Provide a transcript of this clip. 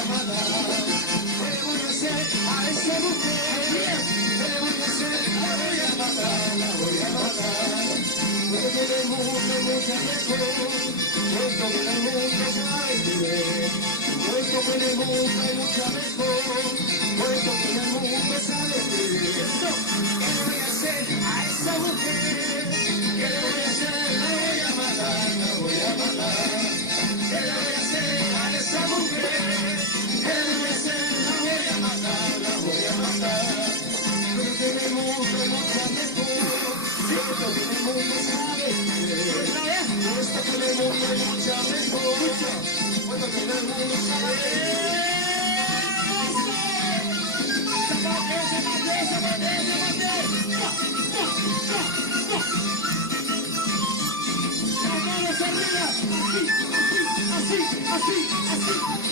a matar. ¿Qué le voy a hacer a esa mujer? ¿Qué le voy a hacer? La voy a matar, la voy a matar. Porque en el mundo hay mucha mejor, puesto que en el mundo sabes vivir. Puesto que en el mundo hay mucha mejor, puesto que en el mundo sabes vivir. ¿Qué le voy a hacer a esa mujer? ¿Qué le voy a hacer? La voy a matar, la voy a matar. ¿Qué le voy a hacer a esa mujer? ¿Qué le voy a hacer? La voy a matar, la voy a matar. Porque en el mundo hay mucha mejor, puesto que en el mundo sabes vivir. Puesto que en el mundo hay mucha mejor, puesto que en el mundo sabes vivir. Las manos arriba, así, así, así, así.